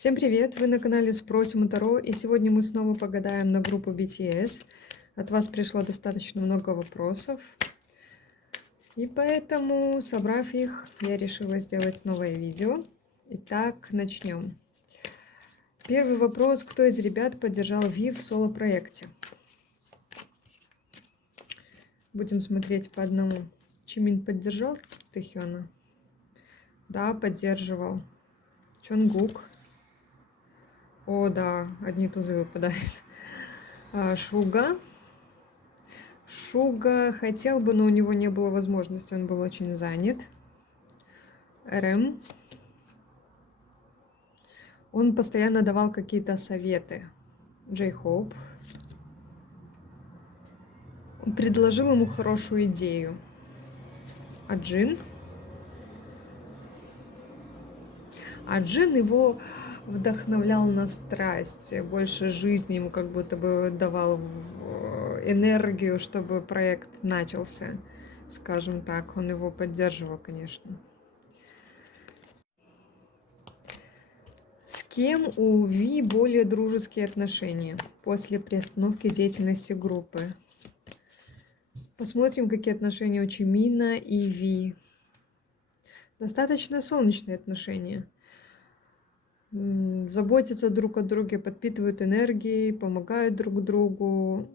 Всем привет! Вы на канале Спросим у Таро, и сегодня мы снова погадаем на группу BTS. От вас пришло достаточно много вопросов, и поэтому, собрав их, я решила сделать новое видео. Итак, начнем. Первый вопрос. Кто из ребят поддержал Ви в соло-проекте? Будем смотреть по одному. Чимин поддержал Тэхёна? Да, поддерживал. Чонгук. О, да, одни тузы выпадают. Шуга. Шуга хотел бы, но у него не было возможности, он был очень занят. РМ. Он постоянно давал какие-то советы. Джей Хоуп. Он предложил ему хорошую идею. А Джин? А Джин его вдохновлял на страсть, больше жизни, ему как будто бы давал энергию, чтобы проект начался, скажем так. Он его поддерживал, конечно. С кем у Ви более дружеские отношения после приостановки деятельности группы? Посмотрим, какие отношения у Чимина и Ви. Достаточно солнечные отношения. Заботятся друг о друге, подпитывают энергией, помогают друг другу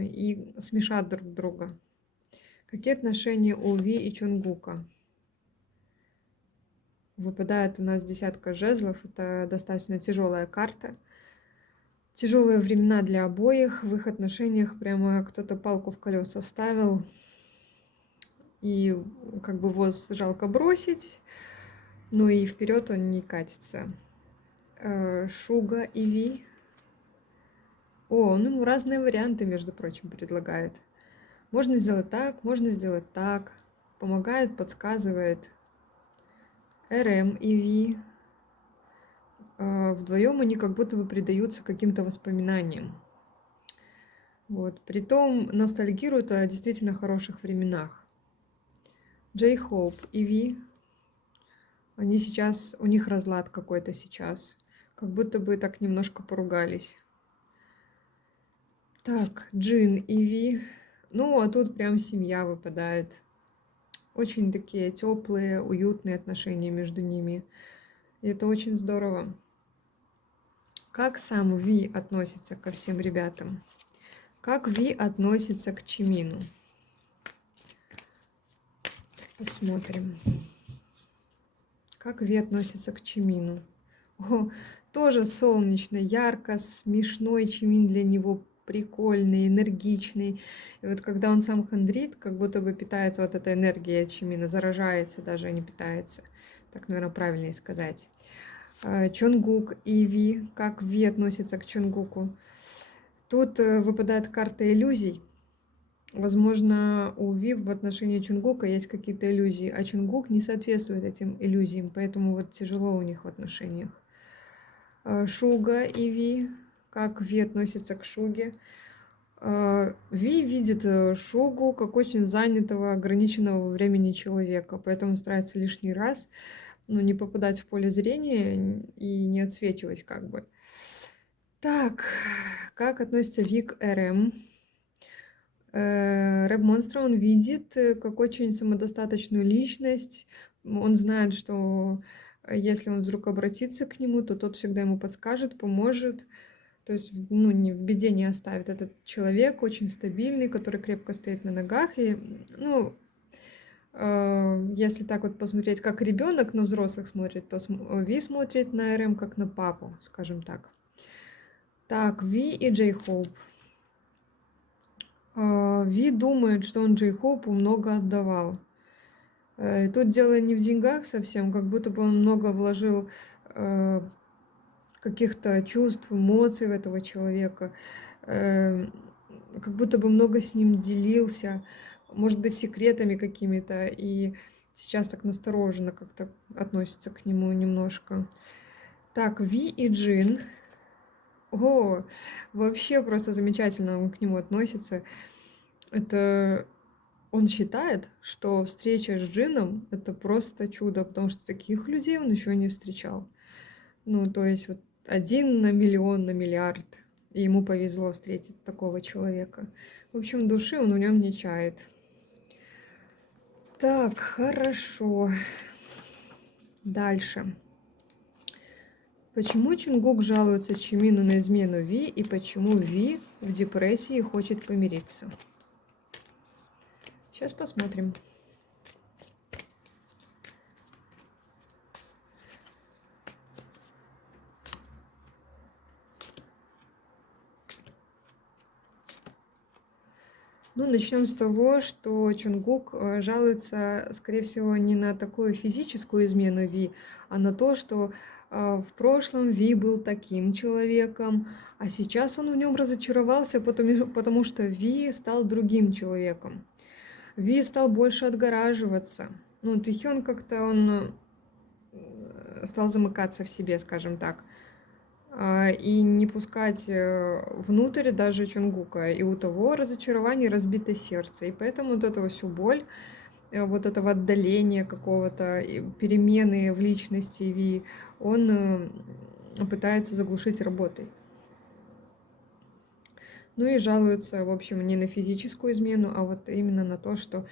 и смешат друг друга. Какие отношения у Ви и Чонгука? Выпадает у нас десятка жезлов. Это достаточно тяжелая карта. Тяжелые времена для обоих. В их отношениях прямо кто-то палку в колеса вставил. И как бы воз жалко бросить, но и вперед он не катится. Шуга и Ви. О, он ему разные варианты, между прочим, предлагает. Можно сделать так, можно сделать так. Помогает, подсказывает. РМ и Ви. Вдвоем они как будто бы предаются каким-то воспоминаниям. Вот. Притом ностальгируют о действительно хороших временах. Джей Хоуп и Ви. Они сейчас, у них разлад какой-то сейчас. Как будто бы так немножко поругались. Так, Джин и Ви. Ну, а тут прям семья выпадает. Очень такие теплые, уютные отношения между ними. И это очень здорово. Как сам Ви относится ко всем ребятам? Как Ви относится к Чимину? Посмотрим. Как Ви относится к Чимину? О, тоже солнечно, ярко, смешной Чимин для него, прикольный, энергичный. И вот когда он сам хандрит, как будто бы питается вот этой энергией Чимина, заражается даже, а не питается. Так, наверное, правильнее сказать. Чонгук и Ви. Как Ви относится к Чонгуку? Тут выпадает карта иллюзий. Возможно, у Ви в отношении Чонгука есть какие-то иллюзии, а Чонгук не соответствует этим иллюзиям, поэтому вот тяжело у них в отношениях. Шуга и Ви. Как Ви относится к Шуге? Ви видит Шугу как очень занятого, ограниченного во времени человека, поэтому старается лишний раз не попадать в поле зрения и не отсвечивать как бы. Так, как относится Ви к РМ? Рэп-монстра он видит как очень самодостаточную личность. Он знает, что если он вдруг обратится к нему, то тот всегда ему подскажет, поможет. То есть, ни в беде не оставит. Этот человек очень стабильный, который крепко стоит на ногах. И, если так вот посмотреть, как ребенок на взрослых смотрит, то Ви смотрит на РМ как на папу, скажем так. Так, Ви и Джей Хоуп. Ви думает, что он Джей Хоупу много отдавал. Тут дело не в деньгах совсем, как будто бы он много вложил каких-то чувств, эмоций в этого человека, как будто бы много с ним делился, может быть, секретами какими-то, и сейчас так настороженно как-то относится к нему немножко. Так, Ви и Джин. О, вообще просто замечательно он к нему относится. Это он считает, что встреча с Джином это просто чудо, потому что таких людей он еще не встречал. То есть вот 1 на миллион, на миллиард. И ему повезло встретить такого человека. В общем, души он в нем не чает. Так, хорошо. Дальше. Почему Чунгук жалуется Чимину на измену Ви и почему Ви в депрессии и хочет помириться? Сейчас посмотрим. Ну, начнем с того, что Чонгук жалуется, скорее всего, не на такую физическую измену Ви, а на то, что в прошлом Ви был таким человеком, а сейчас он в нем разочаровался, потому что Ви стал другим человеком. Ви стал больше отгораживаться. Ну, Тэхён как-то он стал замыкаться в себе, скажем так, и не пускать внутрь даже Чонгука. И у того разочарование, разбитое сердце. И поэтому вот эта всю боль, вот этого отдаления какого-то, перемены в личности Ви, он пытается заглушить работой. Ну и жалуется, в общем, не на физическую измену, а вот именно на то, что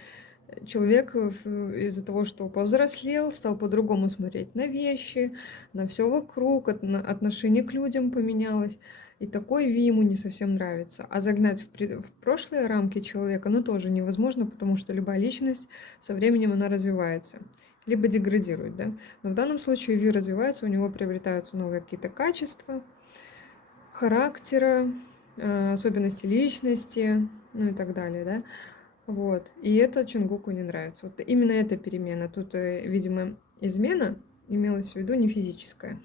человек из-за того, что повзрослел, стал по-другому смотреть на вещи, на все вокруг, отношение к людям поменялось. И такой Ви ему не совсем нравится. А загнать в прошлые рамки человека, ну, тоже невозможно, потому что любая личность со временем она развивается, либо деградирует, да. Но в данном случае Ви развивается, у него приобретаются новые какие-то качества, характера, особенности личности, ну и так далее, да. Вот. И это Чонгуку не нравится. Вот именно эта перемена. Тут, видимо, измена имелась в виду не физическая.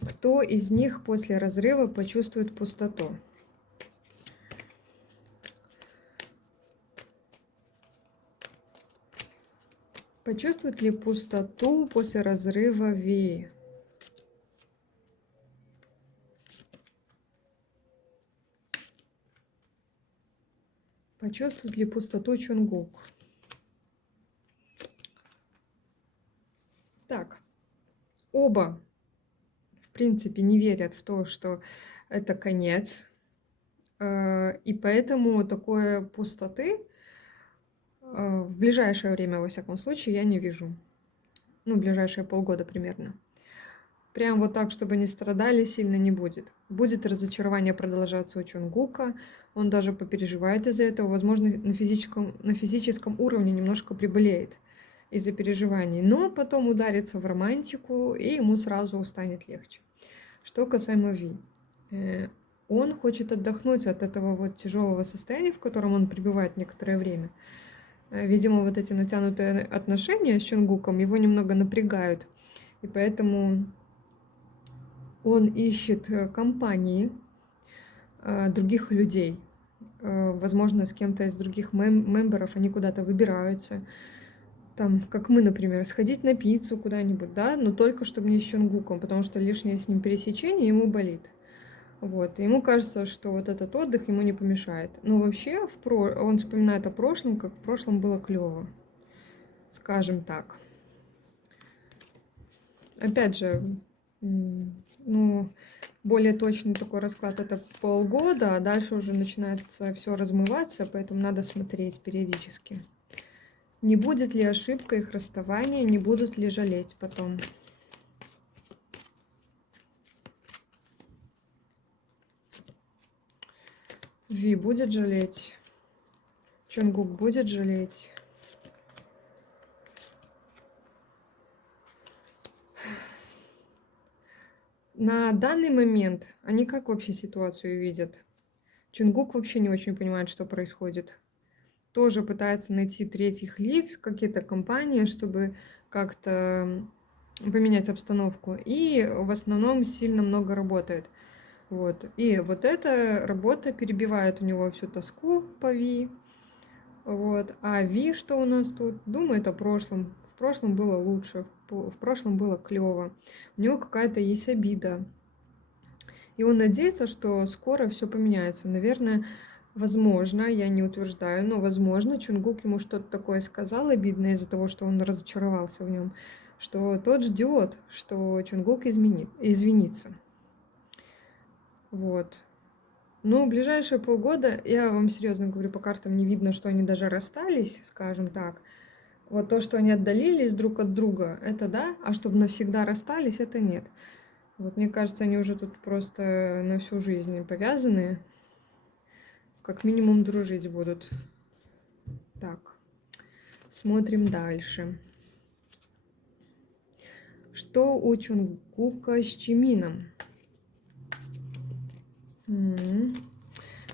Кто из них после разрыва почувствует пустоту? Почувствует ли пустоту после разрыва Ви? Почувствует ли пустоту Чонгук? Так, оба, в принципе, не верят в то, что это конец. И поэтому такой пустоты в ближайшее время, во всяком случае, я не вижу. Ну, в ближайшие полгода примерно. Прям вот так, чтобы не страдали, сильно не будет. Будет разочарование продолжаться у Чонгука, он даже попереживает из-за этого, возможно, на физическом уровне немножко приболеет из-за переживаний, но потом ударится в романтику, и ему сразу станет легче. Что касаемо Ви. Он хочет отдохнуть от этого вот тяжелого состояния, в котором он пребывает некоторое время. Видимо, вот эти натянутые отношения с Чонгуком его немного напрягают, и поэтому он ищет компании других людей. Возможно, с кем-то из других мемберов они куда-то выбираются. Там, как мы, например, сходить на пиццу куда-нибудь, да, но только чтобы не с Чонгуком, потому что лишнее с ним пересечение ему болит. Вот. Ему кажется, что вот этот отдых ему не помешает. Но вообще он вспоминает о прошлом, как в прошлом было клево. Скажем так. Опять же, ну, более точный такой расклад это полгода, а дальше уже начинается все размываться, поэтому надо смотреть периодически. Не будет ли ошибка их расставания, не будут ли жалеть потом? Ви будет жалеть. Чонгук будет жалеть. На данный момент они как вообще ситуацию видят? Чонгук вообще не очень понимает, что происходит. Тоже пытается найти третьих лиц, какие-то компании, чтобы как-то поменять обстановку. И в основном сильно много работает. Вот. И вот эта работа перебивает у него всю тоску по Ви. Вот. А Ви, что у нас тут? Думает о прошлом. В прошлом было лучше, в прошлом было клево. У него какая-то есть обида. И он надеется, что скоро все поменяется. Наверное, возможно, я не утверждаю, но возможно, Чунгук ему что-то такое сказал обидное из-за того, что он разочаровался в нем. что тот ждет, что Чонгук извинится. Вот. Но в ближайшие полгода, я вам серьезно говорю, по картам не видно, что они даже расстались, скажем так. Вот то, что они отдалились друг от друга, это да, а чтобы навсегда расстались, это нет. Вот мне кажется, они уже тут просто на всю жизнь повязаны, как минимум дружить будут. Так, смотрим дальше. Что у Чонгука с Чимином?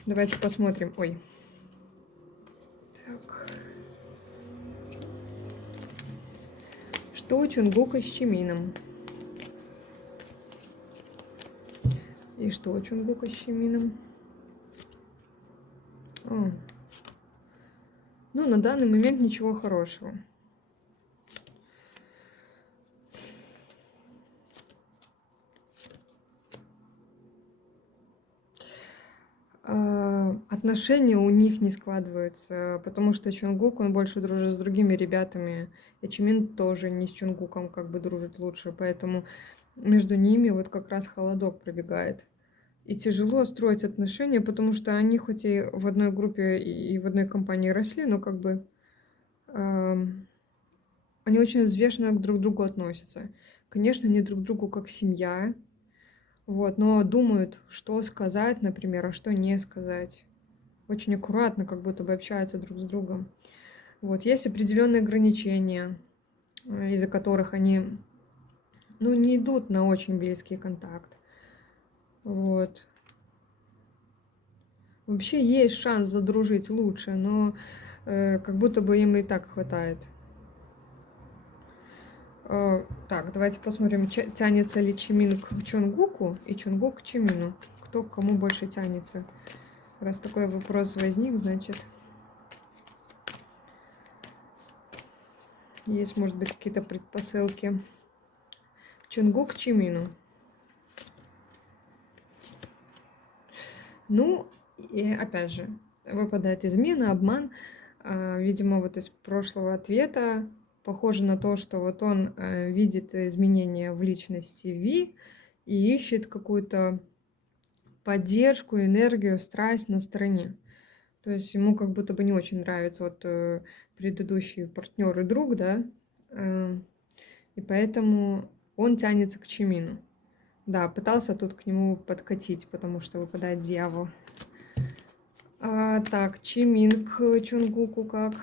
Давайте посмотрим. Ой. Так. Что у Чонгука с Чимином? И что у Чонгука с Чимином? О. Ну, на данный момент ничего хорошего. Отношения у них не складываются, потому что Чонгук, он больше дружит с другими ребятами, и Чимин тоже не с Чонгуком как бы дружит лучше, поэтому между ними вот как раз холодок пробегает. И тяжело строить отношения, потому что они хоть и в одной группе и в одной компании росли, но как бы они очень взвешенно друг к другу относятся. Конечно, они друг к другу как семья, вот, но думают, что сказать, например, а что не сказать. Очень аккуратно, как будто бы общаются друг с другом. Вот, есть определенные ограничения, из-за которых они, ну, не идут на очень близкий контакт. Вот. Вообще есть шанс задружить лучше, но как будто бы им и так хватает. Так, давайте посмотрим, тянется ли Чимин к Чонгуку и Чонгук к Чимину. Кто к кому больше тянется? Раз такой вопрос возник, значит, есть, может быть, какие-то предпосылки. Чонгук к Чимину. Ну, и опять же, выпадает измена, обман. Видимо, вот из прошлого ответа похоже на то, что вот он видит изменения в личности Ви и ищет какую-то поддержку, энергию, страсть на стороне. То есть ему как будто бы не очень нравится вот предыдущий партнер и друг, да, и поэтому он тянется к Чимину. Да, пытался тут к нему подкатить, потому что выпадает дьявол. Так, Чимин к Чонгуку как?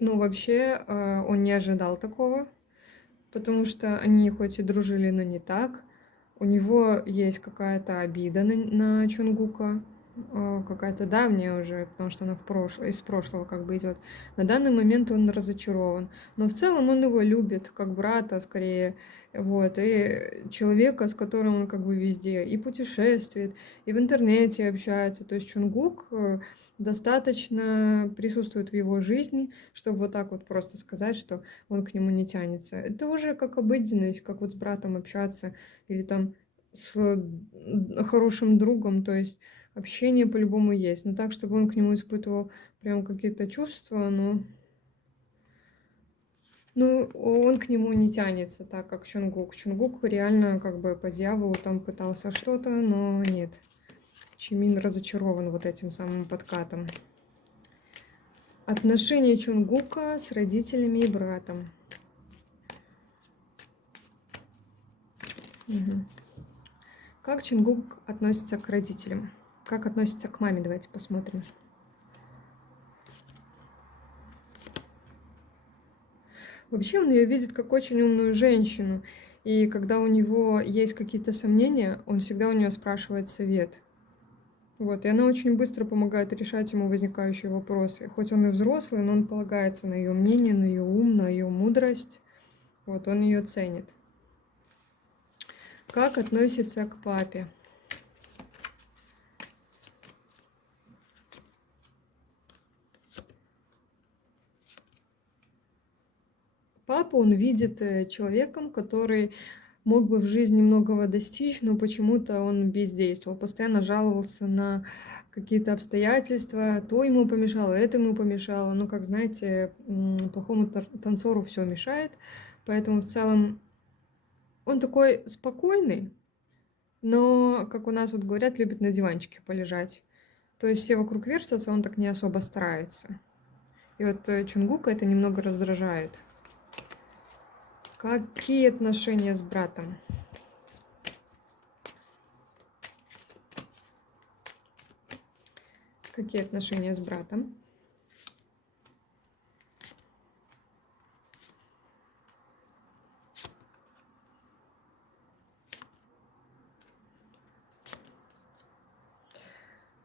Ну, вообще, он не ожидал такого, потому что они хоть и дружили, но не так. У него есть какая-то обида на Чонгука, какая-то давняя уже, потому что она из прошлого как бы идет. На данный момент он разочарован, но в целом он его любит, как брата скорее, вот, и человека, с которым он как бы везде и путешествует, и в интернете общается. То есть Чонгук достаточно присутствует в его жизни, чтобы вот так вот просто сказать, что он к нему не тянется. Это уже как обыденность, как вот с братом общаться или там с хорошим другом, то есть общение по-любому есть. Но так, чтобы он к нему испытывал прям какие-то чувства, ну, он к нему не тянется, так как Чонгук. Чонгук реально как бы по дьяволу там пытался что-то, но нет. Чимин разочарован вот этим самым подкатом. Отношения Чонгука с родителями и братом. Угу. Как Чонгук относится к родителям? Как относится к маме? Давайте посмотрим. Вообще он ее видит как очень умную женщину. И когда у него есть какие-то сомнения, он всегда у нее спрашивает совет. Вот, и она очень быстро помогает решать ему возникающие вопросы. Хоть он и взрослый, но он полагается на ее мнение, на ее ум, на ее мудрость. Вот, он ее ценит. Как относится к папе? Папу он видит человеком, который мог бы в жизни многого достичь, но почему-то он бездействовал, постоянно жаловался на какие-то обстоятельства, то ему помешало, это ему помешало. Ну, как знаете, плохому танцору все мешает, поэтому в целом он такой спокойный, но, как у нас вот говорят, любит на диванчике полежать. То есть все вокруг вертятся, он так не особо старается. И вот Чунгука это немного раздражает. Какие отношения с братом? Какие отношения с братом?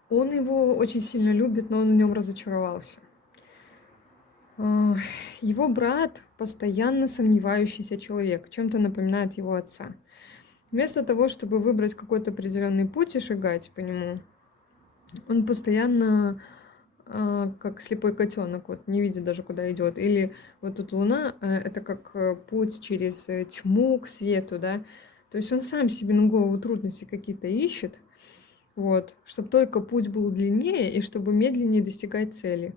Он его очень сильно любит, но он в нем разочаровался. Его брат постоянно сомневающийся человек, чем-то напоминает его отца. Вместо того, чтобы выбрать какой-то определенный путь и шагать по нему, он постоянно как слепой котенок, вот не видит даже, куда идет. Или вот тут луна, это как путь через тьму к свету, да. То есть он сам себе на голову трудности какие-то ищет, вот, чтобы только путь был длиннее и чтобы медленнее достигать цели.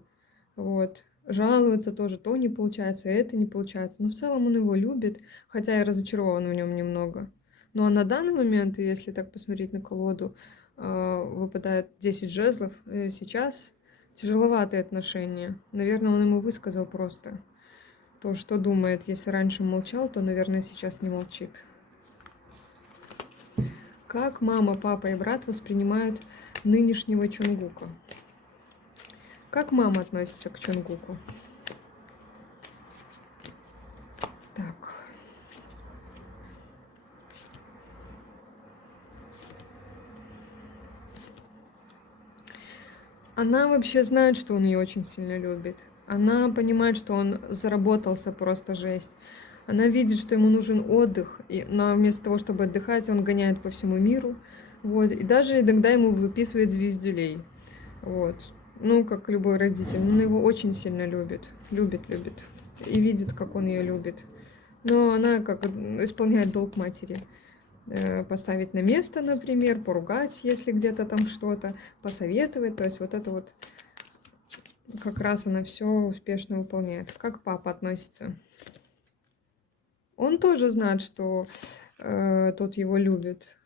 Вот. Жалуется тоже, то не получается, это не получается. Но в целом он его любит, хотя и разочарован в нем немного. Ну а на данный момент, если так посмотреть на колоду, выпадает 10 жезлов. Сейчас тяжеловатые отношения. Наверное, он ему высказал просто то, что думает. Если раньше молчал, то, наверное, сейчас не молчит. Как мама, папа и брат воспринимают нынешнего Чонгука? Как мама относится к Чонгуку? Так. Она вообще знает, что он ее очень сильно любит. Она понимает, что он заработался просто жесть. Она видит, что ему нужен отдых, но вместо того, чтобы отдыхать, он гоняет по всему миру. Вот. И даже иногда ему выписывает звездюлей. Вот. Ну, как любой родитель. Он его очень сильно любит. Любит. И видит, как он ее любит. Но она как исполняет долг матери. Поставить на место, например, поругать, если где-то там что-то, посоветовать. То есть вот это вот как раз она все успешно выполняет. Как папа относится? Он тоже знает, что тот его любит.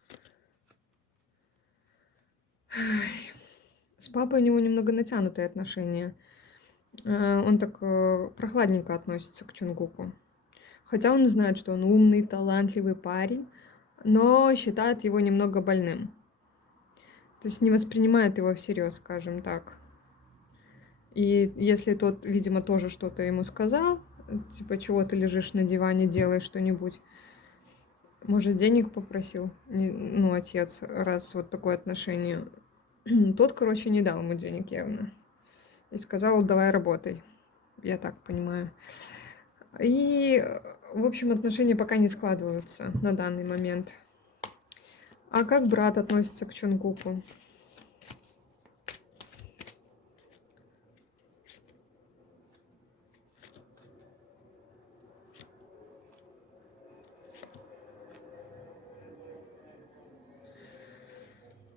С папой у него немного натянутые отношения. Он так прохладненько относится к Чунгуку. Хотя он знает, что он умный, талантливый парень, но считает его немного больным. То есть не воспринимает его всерьез, скажем так. И если тот, видимо, тоже что-то ему сказал, типа, чего ты лежишь на диване, делаешь что-нибудь, может, денег попросил, ну, отец, раз вот такое отношение. Тот, короче, не дал ему денег явно. И сказал, давай работай. Я так понимаю. И, в общем, отношения пока не складываются на данный момент. А как брат относится к Чонгуку?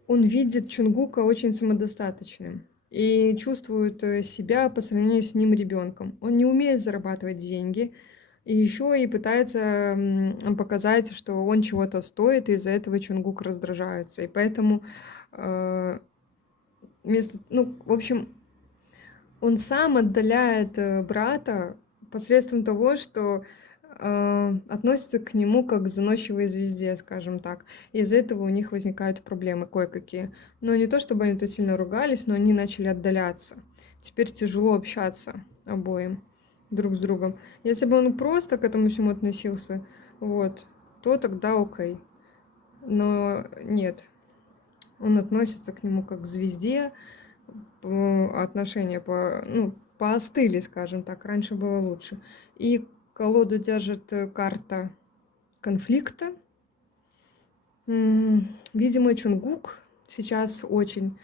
Он видит Чунгука очень самодостаточным и чувствует себя по сравнению с ним ребенком. Он не умеет зарабатывать деньги, и еще и пытается показать, что он чего-то стоит, и из-за этого Чунгук раздражается. И поэтому в общем, он сам отдаляет брата посредством того, что относится к нему как к заносчивой звезде, скажем так. И из-за этого у них возникают проблемы кое-какие. Но не то, чтобы они тут сильно ругались, но они начали отдаляться. Теперь тяжело общаться обоим друг с другом. Если бы он просто к этому всему относился, вот, то тогда окей. Но нет. Он относится к нему как к звезде, отношения поостыли, скажем так. Раньше было лучше. И колоду держит карта конфликта. Видимо, Чунгук сейчас очень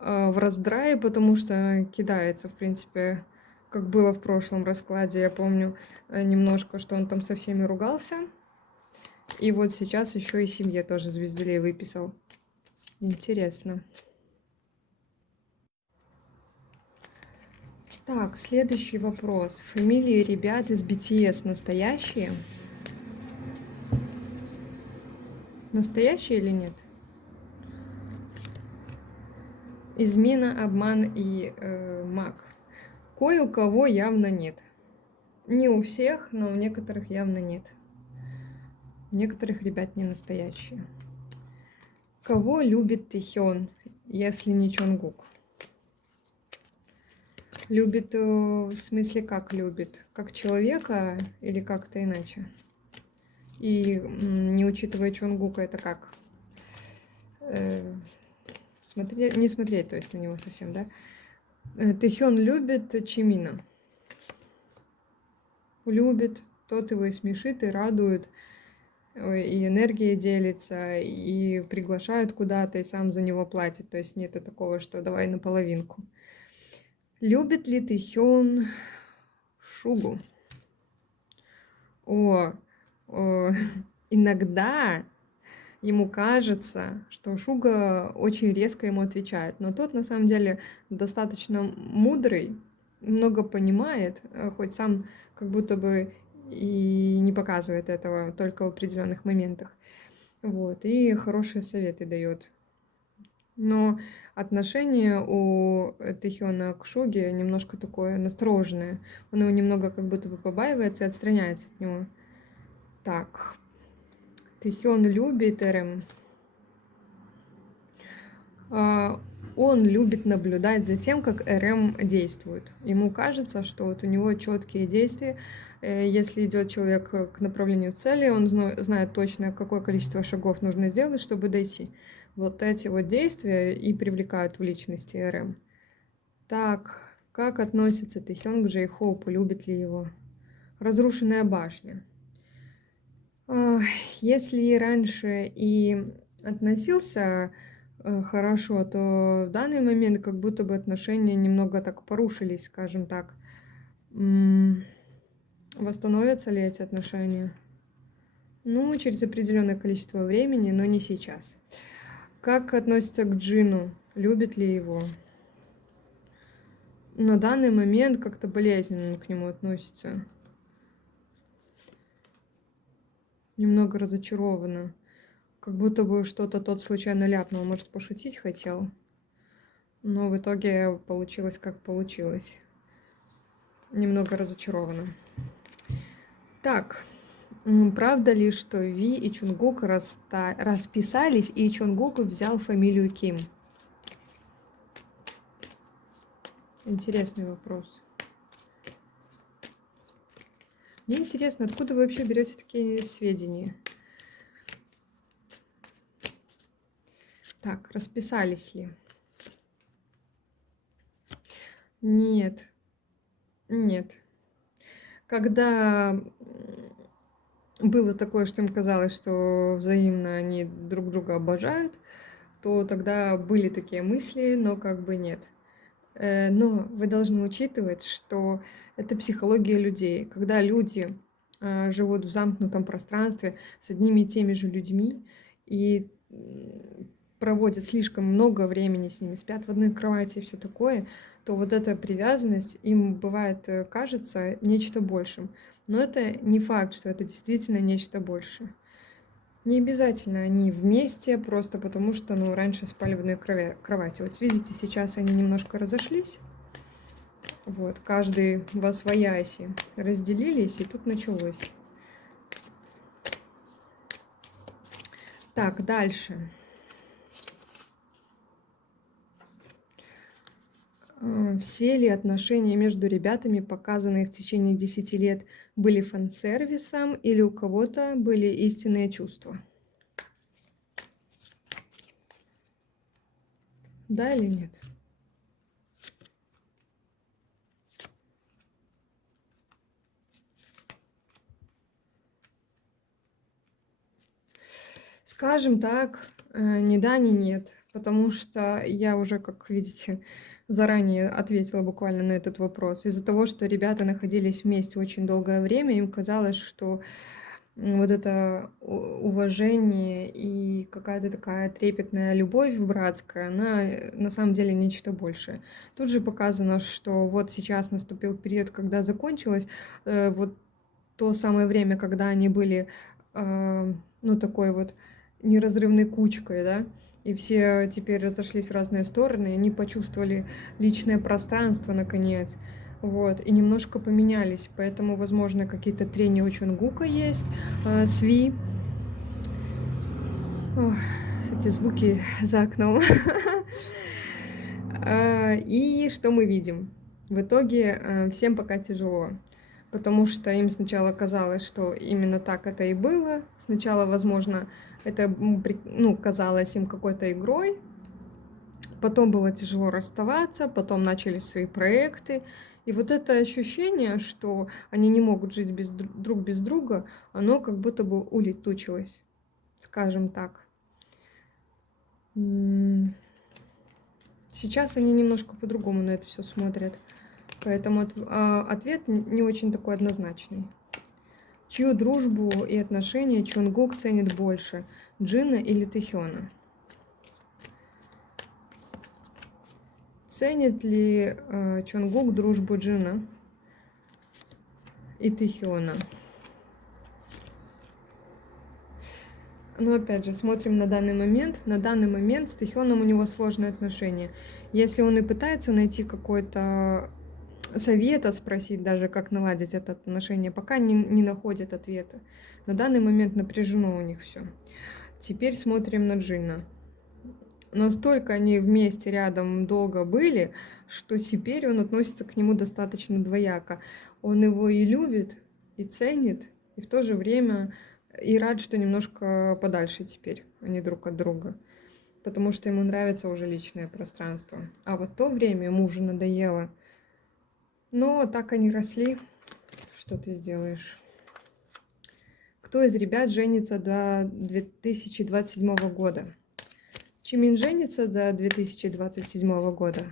в раздрае, потому что кидается, в принципе, как было в прошлом раскладе. Я помню немножко, что он там со всеми ругался. И вот сейчас еще и семье тоже звездюлей выписал. Интересно. Так, следующий вопрос. Фамилии ребят из BTS настоящие? Настоящие или нет? Измена, обман и маг. Кое у кого явно нет. Не у всех, но у некоторых явно нет. У некоторых ребят не настоящие. Кого любит Тэхён, если не Чонгук? Любит, в смысле, как любит? Как человека или как-то иначе? И не учитывая Чонгука, это как? Не смотреть, то есть на него совсем, да? Тэхён любит Чимина. Любит, тот его и смешит, и радует, и энергия делится, и приглашают куда-то, и сам за него платит. То есть нету такого, что давай наполовинку. Любит ли Тэхён Шугу? Иногда ему кажется, что Шуга очень резко ему отвечает, но тот на самом деле достаточно мудрый, много понимает, хоть сам как будто бы и не показывает этого, только в определенных моментах. Вот, и хорошие советы дает. Но отношение у Тэхёна к Шуге немножко такое настороженное. Он его немного как будто бы побаивается и отстраняется от него. Так, Тэхён любит РМ. Он любит наблюдать за тем, как РМ действует. Ему кажется, что вот у него четкие действия. Если идет человек к направлению цели, он знает точно, какое количество шагов нужно сделать, чтобы дойти. Вот эти вот действия и привлекают в личности РМ. Так, как относится Тэхён к Джей Хоупу? Любит ли его? Разрушенная башня. Если и раньше и относился хорошо, то в данный момент как будто бы отношения немного так порушились, скажем так. Восстановятся ли эти отношения? Ну, через определенное количество времени, но не сейчас. Как относится к Джину? Любит ли его? На данный момент как-то болезненно к нему относится. Немного разочарована. Как будто бы что-то тот случайно ляпнул, может, пошутить хотел. Но в итоге получилось, как получилось. Немного разочарована. Так, правда ли, что Ви и Чонгук расписались, и Чонгук взял фамилию Ким? Интересный вопрос. Мне интересно, откуда вы вообще берете такие сведения? Так, расписались ли? Нет. Нет. Когда было такое, что им казалось, что взаимно они друг друга обожают, то тогда были такие мысли, но как бы нет. Но вы должны учитывать, что это психология людей. Когда люди живут в замкнутом пространстве с одними и теми же людьми и проводят слишком много времени с ними, спят в одной кровати и все такое, то вот эта привязанность им бывает кажется нечто большим. Но это не факт, что это действительно нечто большее. Не обязательно они вместе, просто потому что, ну, раньше спали в одной кровати. Вот видите, сейчас они немножко разошлись. Вот, каждый во свояси разделились, и тут началось. Так, дальше. Все ли отношения между ребятами, показанные в течение 10 лет, были фан-сервисом или у кого-то были истинные чувства? Да или нет? Скажем так, ни да, ни нет, потому что я уже, как видите, заранее ответила буквально на этот вопрос. Из-за того, что ребята находились вместе очень долгое время, им казалось, что Вот это уважение и какая-то такая трепетная любовь братская, она на самом деле нечто большее. Тут же показано, что вот сейчас наступил период, когда закончилось вот то самое время, когда они были, ну, такой вот неразрывной кучкой, да, и все теперь разошлись в разные стороны, и они почувствовали личное пространство наконец, вот, и немножко поменялись, поэтому, возможно, какие-то трения у Чонгука есть, с Ви. Ох, эти звуки за окном. И что мы видим? В итоге всем пока тяжело, потому что им сначала казалось, что именно так это и было. Сначала, возможно, это ну, казалось им какой-то игрой, потом было тяжело расставаться, потом начались свои проекты. И вот это ощущение, что они не могут жить друг без друга, оно как будто бы улетучилось, скажем так. Сейчас они немножко по-другому на это все смотрят. Поэтому ответ не очень такой однозначный. Чью дружбу и отношения Чонгук ценит больше, Джина или Тэхёна? Ценит ли Чонгук дружбу Джина и Тэхёна? Но опять же, смотрим на данный момент. На данный момент с Тэхёном у него сложные отношения. Если он и пытается найти какой-то совета, спросить даже, как наладить это отношение, пока не находит ответа. На данный момент напряжено у них все. Теперь смотрим на Джина. Настолько они вместе рядом долго были, что теперь он относится к нему достаточно двояко. Он его и любит, и ценит, и в то же время и рад, что немножко подальше теперь они друг от друга. Потому что ему нравится уже личное пространство. А вот то время ему уже надоело. Но так они росли. Что ты сделаешь? Кто из ребят женится до 2027 года? Чимин женится до 2027 года.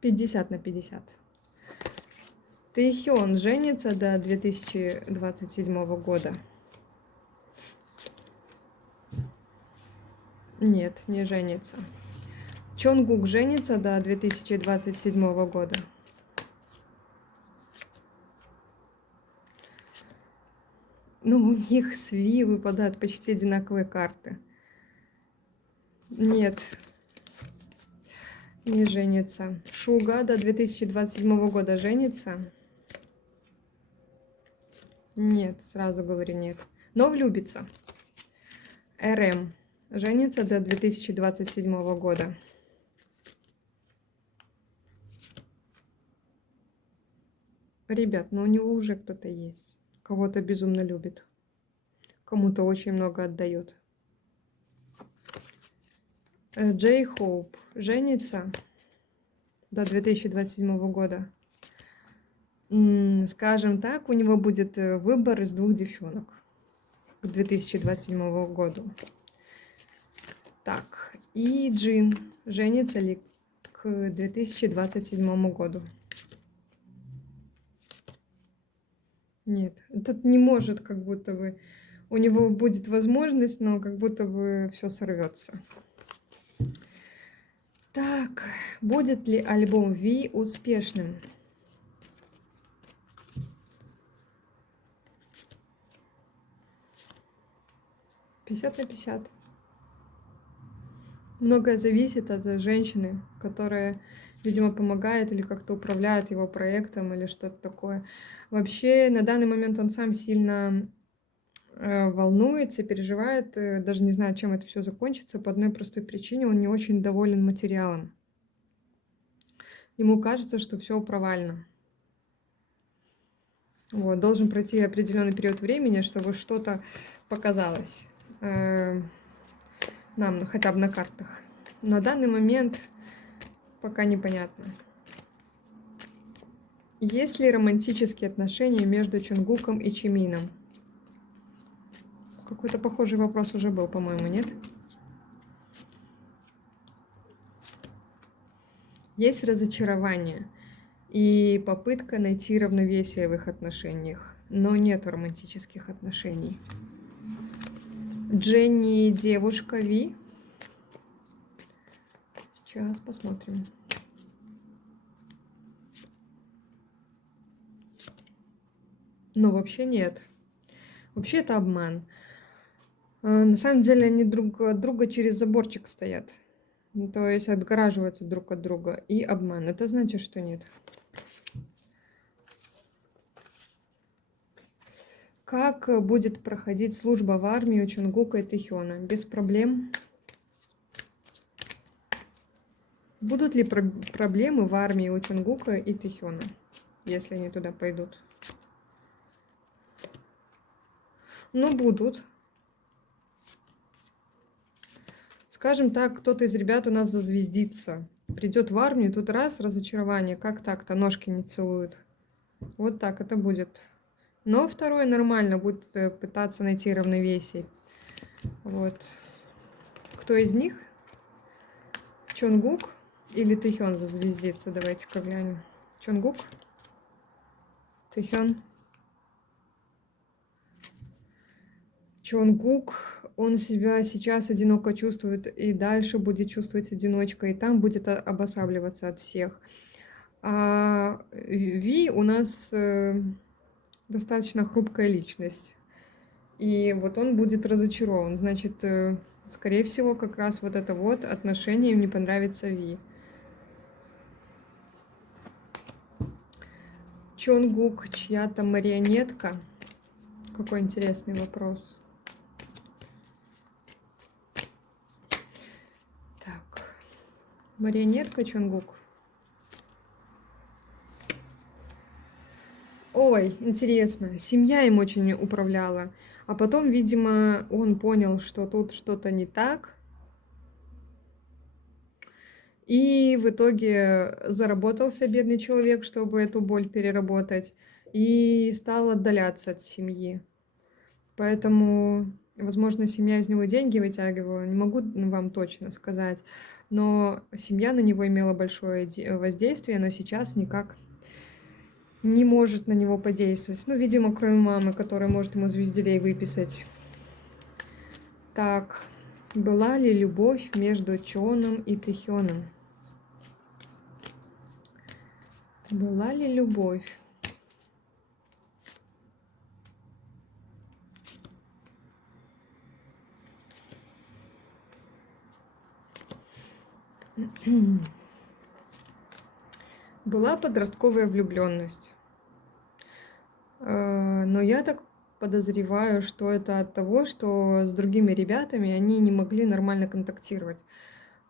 50/50. Тэхён женится до 2027 года. Нет, не женится. Чонгук женится до 2027 года. Ну, у них с Ви выпадают почти одинаковые карты. Нет, не женится. Шуга до 2027 года женится? Нет, сразу говорю нет. Но влюбится. РМ женится до 2027 года. Ребят, ну у него уже кто-то есть. Кого-то безумно любит. Кому-то очень много отдает. Джей Хоуп женится до 2027 года. Скажем так, у него будет выбор из 2 девчонок к 2027 году. Так, и Джин женится ли к 2027 году? Нет, тут не может, как будто бы. У него будет возможность, но как будто бы все сорвется. Так, будет ли альбом Ви успешным? Пятьдесят на 50. Многое зависит от женщины, которая, видимо, помогает или как-то управляет его проектом или что-то такое. Вообще, на данный момент он сам сильно волнуется, переживает, даже не знает, чем это все закончится, по одной простой причине: он не очень доволен материалом. Ему кажется, что все провально. Вот, должен пройти определенный период времени, чтобы что-то показалось нам, ну, хотя бы на картах. На данный момент пока непонятно. Есть ли романтические отношения между Чонгуком и Чимином? Какой-то похожий вопрос уже был, по-моему, нет? Есть разочарование. и попытка найти равновесие в их отношениях, но нет романтических отношений. Дженни девушка Ви. Сейчас посмотрим. Но вообще нет. Вообще это обман. На самом деле они друг от друга через заборчик стоят. То есть отгораживаются друг от друга. И обман. Это значит, что нет. Как будет проходить служба в армии у Чонгука и Тэхёна? Без проблем. Будут ли проблемы в армии у Чонгука и Тэхёна, если они туда пойдут? Ну, будут. Скажем так, кто-то из ребят у нас зазвездится. Придет в армию, тут раз, разочарование. Как так-то? Ножки не целуют. Вот так это будет. Но второй нормально будет пытаться найти равновесие. Вот. Кто из них? Чонгук или Тэхён зазвездится? Давайте-ка глянем. Чонгук? Тэхён? Чонгук, он себя сейчас одиноко чувствует и дальше будет чувствовать одиночкой, и там будет обосабливаться от всех. А Ви у нас достаточно хрупкая личность. И вот он будет разочарован. Значит, скорее всего, как раз вот это вот отношение им не понравится Ви. Чонгук чья-то марионетка? Какой интересный вопрос. Так, марионетка Чонгук. Ой, интересно, семья им очень управляла. А потом, видимо, он понял, что тут что-то не так. И в итоге заработался бедный человек, чтобы эту боль переработать. И стал отдаляться от семьи. Поэтому, возможно, семья из него деньги вытягивала. Не могу вам точно сказать. Но семья на него имела большое воздействие, но сейчас никак не может на него подействовать. Ну, видимо, кроме мамы, которая может ему звезделей выписать. Так, была ли любовь между Чоном и Тэхёном? Была ли любовь? Была подростковая влюбленность. Но я так подозреваю, что это от того, что с другими ребятами они не могли нормально контактировать.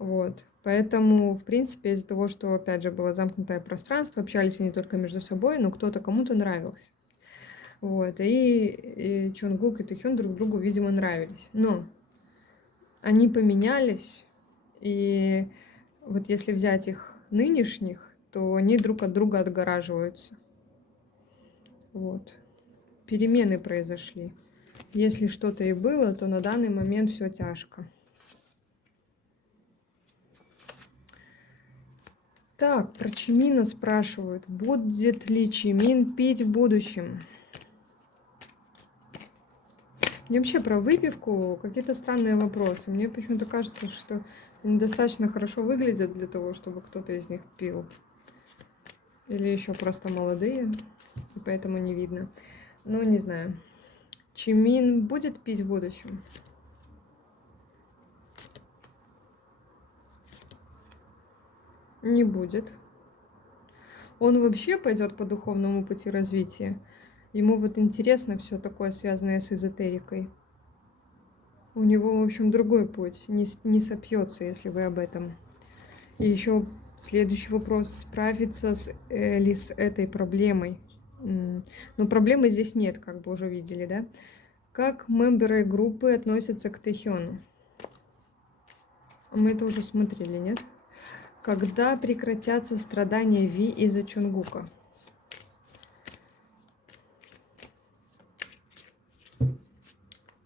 Вот. Поэтому, в принципе, из-за того, что, опять же, было замкнутое пространство, общались они только между собой, но кто-то кому-то нравился. Вот. И Чонгук и Тэхён друг другу, видимо, нравились. Но они поменялись, и вот если взять их нынешних, то они друг от друга отгораживаются. Вот. Перемены произошли. Если что-то и было, то на данный момент все тяжко. Так, про Чимина спрашивают. Будет ли Чимин пить в будущем? Мне вообще про выпивку какие-то странные вопросы. Мне почему-то кажется, что они достаточно хорошо выглядят для того, чтобы кто-то из них пил. Или еще просто молодые, и поэтому не видно. Ну, не знаю. Чимин будет пить в будущем? Не будет. Он вообще пойдет по духовному пути развития. Ему вот интересно все такое, связанное с эзотерикой. У него, в общем, другой путь. Не сопьется, если вы об этом. И еще следующий вопрос. Справиться ли с этой проблемой? Но проблемы здесь нет, как бы уже видели, да? Как мемберы группы относятся к Тэхёну? Мы это уже смотрели, нет? Когда прекратятся страдания Ви из-за Чонгука?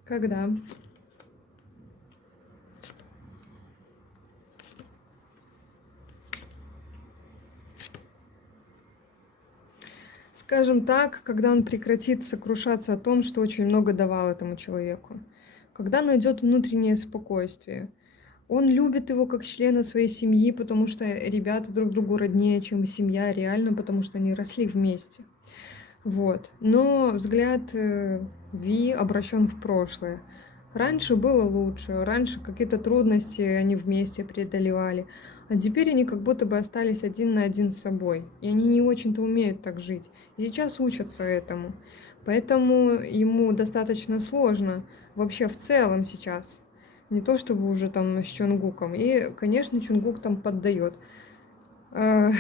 Когда? Скажем так, когда он прекратит сокрушаться о том, что очень много давал этому человеку. Когда найдет внутреннее спокойствие. Он любит его как члена своей семьи, потому что ребята друг другу роднее, чем семья реально, потому что они росли вместе. Вот. Но взгляд Ви обращен в прошлое. Раньше было лучше, раньше какие-то трудности они вместе преодолевали, а теперь они как будто бы остались один на один с собой, и они не очень-то умеют так жить. И сейчас учатся этому. Поэтому ему достаточно сложно вообще в целом сейчас. Не то чтобы уже там с Чонгуком. И, конечно, Чонгук там поддает э,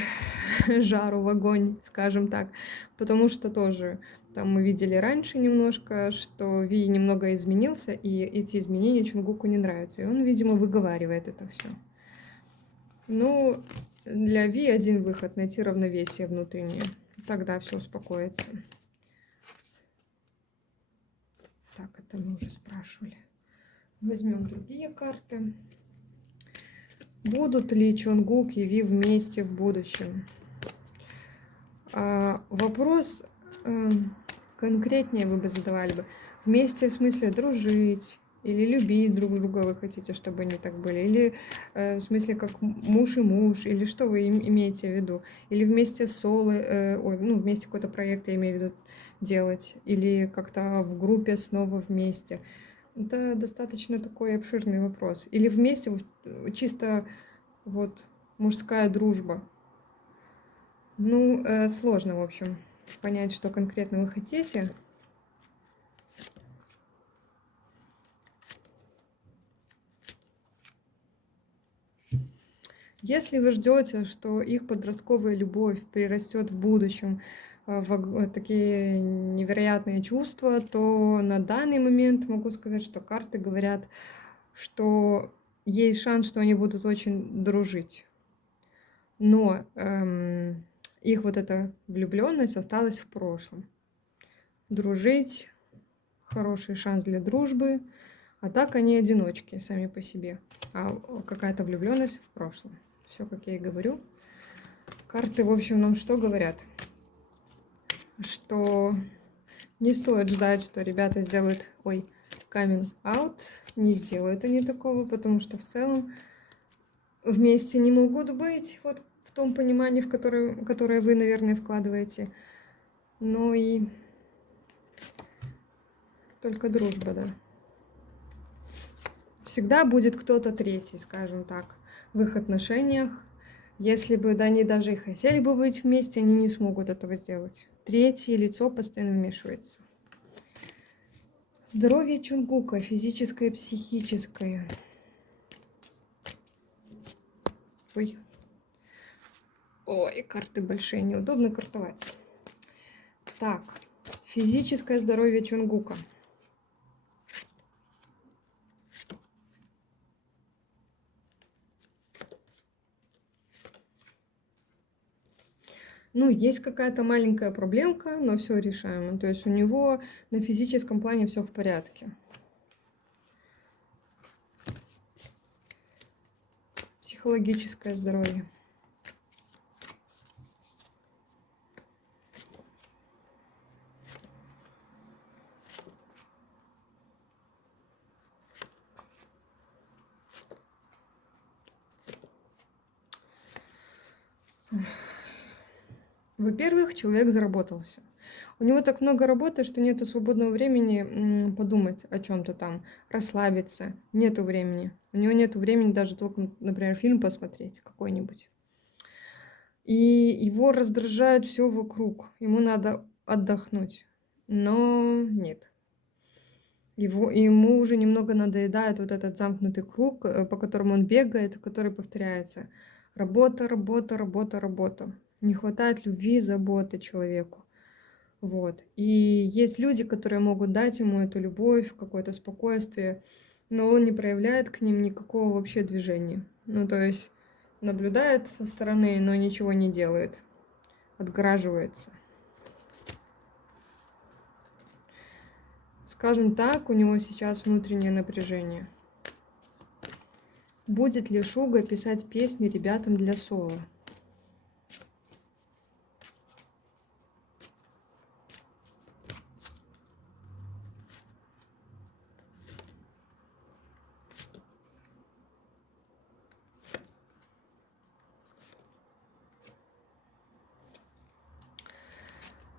жару в огонь, скажем так. Потому что тоже там мы видели раньше немножко, что Ви немного изменился, и эти изменения Чунгуку не нравятся. И он, видимо, выговаривает это все. Ну, для Ви один выход — найти равновесие внутреннее. Тогда все успокоится. Так, это мы уже спрашивали. Возьмем другие карты. Будут ли Чонгук и Ви вместе в будущем? Вопрос конкретнее вы бы задавали бы. Вместе в смысле дружить или любить друг друга вы хотите, чтобы они так были? Или в смысле как муж и муж? Или что вы имеете в виду? Или вместе соло, вместе какой-то проект, я имею в виду, делать? Или как-то в группе снова вместе? Это достаточно такой обширный вопрос. Или вместе чисто вот мужская дружба? Ну, сложно, в общем, понять, что конкретно вы хотите. Если вы ждете, что их подростковая любовь перерастет в будущем в такие невероятные чувства, то на данный момент могу сказать, что карты говорят, что есть шанс, что они будут очень дружить. Но их вот эта влюбленность осталась в прошлом. Дружить — хороший шанс для дружбы, а так они одиночки сами по себе. А какая-то влюбленность в прошлом. Все, как я и говорю. Карты, в общем, нам что говорят? Что не стоит ждать, что ребята сделают, coming out. Не сделают они такого, потому что в целом вместе не могут быть, вот в том понимании, в которое вы, наверное, вкладываете. Но и только дружба, да. Всегда будет кто-то третий, скажем так, в их отношениях. Если бы они даже и хотели бы быть вместе, они не смогут этого сделать. Третье лицо постоянно вмешивается. Здоровье Чунгука, физическое и психическое. Ой, карты большие, неудобно картовать. Так, физическое здоровье Чунгука. Ну, есть какая-то маленькая проблемка, но все решаемо. То есть у него на физическом плане все в порядке. Психологическое здоровье. Во-первых, человек заработался. У него так много работы, что нету свободного времени подумать о чем-то там, расслабиться. Нету времени. У него нету времени даже толком, например, фильм посмотреть какой-нибудь. И его раздражает все вокруг. Ему надо отдохнуть. Но нет. Ему уже немного надоедает вот этот замкнутый круг, по которому он бегает, который повторяется. Работа, работа, работа, работа. Не хватает любви, заботы человеку. Вот. И есть люди, которые могут дать ему эту любовь, какое-то спокойствие, но он не проявляет к ним никакого вообще движения. Ну, то есть наблюдает со стороны, но ничего не делает. Отгораживается. Скажем так, у него сейчас внутреннее напряжение. Будет ли Шуга писать песни ребятам для соло?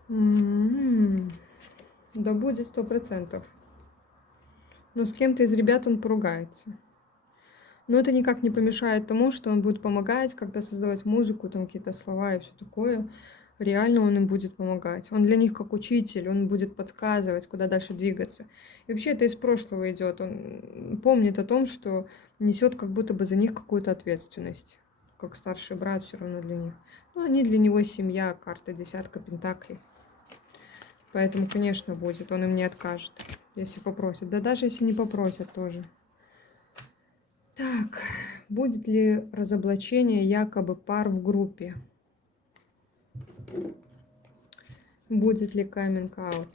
М, Да будет 100%. Но с кем-то из ребят он поругается. Но это никак не помешает тому, что он будет помогать, когда создавать музыку, там какие-то слова и все такое. Реально он им будет помогать. Он для них как учитель, он будет подсказывать, куда дальше двигаться. И вообще это из прошлого идет. Он помнит о том, что несет как будто бы за них какую-то ответственность. Как старший брат все равно для них. Ну, они для него семья, карта десятка пентаклей. Поэтому, конечно, будет. Он им не откажет, если попросят. Да даже если не попросят тоже. Так, будет ли разоблачение якобы пар в группе? Будет ли coming out?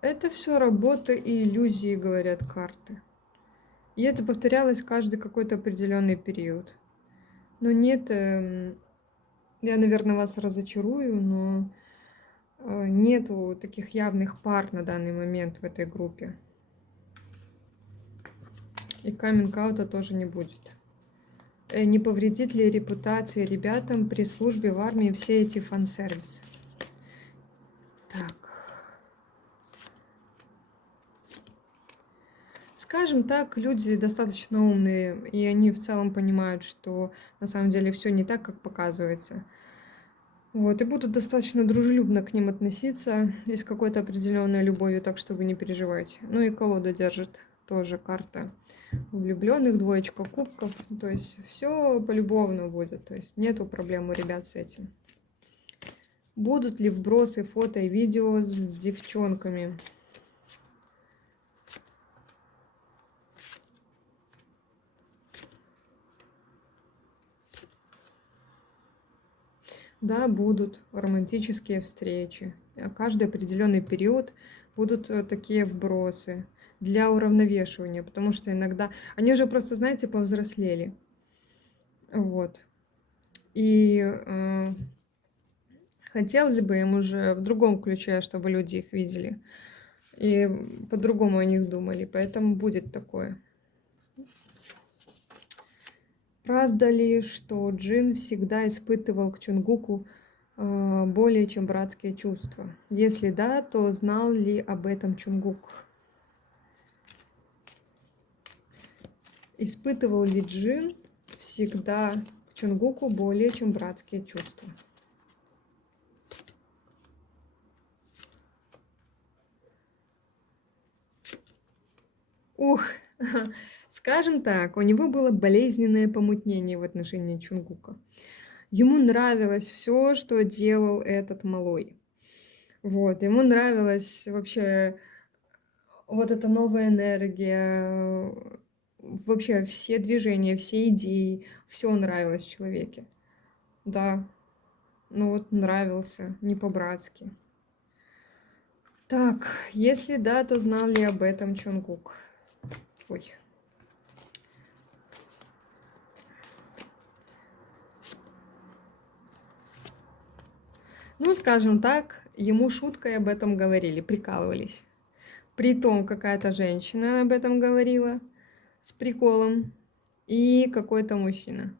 Это все работа и иллюзии, говорят карты. И это повторялось каждый какой-то определенный период. Но нет, я, наверное, вас разочарую, но нету таких явных пар на данный момент в этой группе. И каминг-аута тоже не будет. Не повредит ли репутации ребятам при службе в армии все эти фан-сервисы? Так. Скажем так, люди достаточно умные, и они в целом понимают, что на самом деле все не так, как показывается. Вот, и будут достаточно дружелюбно к ним относиться и с какой-то определенной любовью, так что вы не переживайте. Ну и колода держит тоже карта влюбленных, двоечка кубков, то есть все полюбовно будет, то есть нету проблем у ребят с этим. Будут ли вбросы фото и видео с девчонками? Да, будут романтические встречи. Каждый определенный период будут такие вбросы для уравновешивания, потому что иногда они уже просто, знаете, повзрослели. Вот. И хотелось бы им уже в другом ключе, чтобы люди их видели. И по-другому о них думали. Поэтому будет такое. Правда ли, что Джин всегда испытывал к Чунгуку более чем братские чувства? Если да, то знал ли об этом Чунгук? Испытывал ли Джин всегда к Чунгуку более чем братские чувства? Ух, скажем так, у него было болезненное помутнение в отношении Чунгука. Ему нравилось все, что делал этот малой. Вот, ему нравилась вообще вот эта новая энергия, вообще все движения, все идеи, все нравилось в человеке. Да, ну вот нравился, не по-братски. Так, если да, то знал ли об этом Чонгук? Ой. Ну, скажем так, ему шуткой об этом говорили, прикалывались. Притом какая-то женщина об этом говорила с приколом и какой-то мужчина.